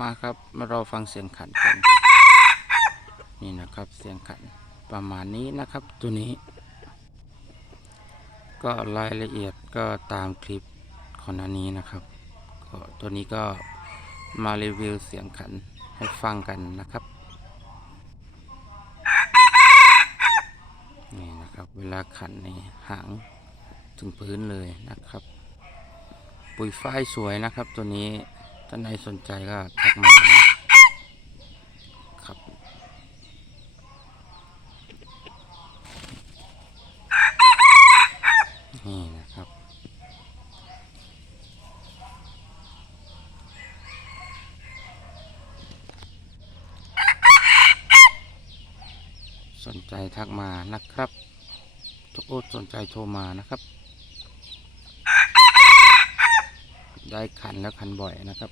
มาครับมารอฟังเสียงขันกันนี่นะครับเสียงขันประมาณนี้นะครับตัวนี้ ก็รายละเอียดก็ตามคลิปของหนนี้นะครับก็ตัวนี้ก็มารีวิวเสียงขันให้ฟังกันนะครับนี่นะครับเวลาขันในหางถึงพื้นเลยนะครับ ปุ๋ยฝ้ายสวยนะครับตัวนี้ ท่านใดสนใจก็ทักมาครับนี่นะครับสนใจทักมานะครับ ทุกโอสนใจโทรมานะครับ ไช้ขันแล้วขันบ่อยนะครับ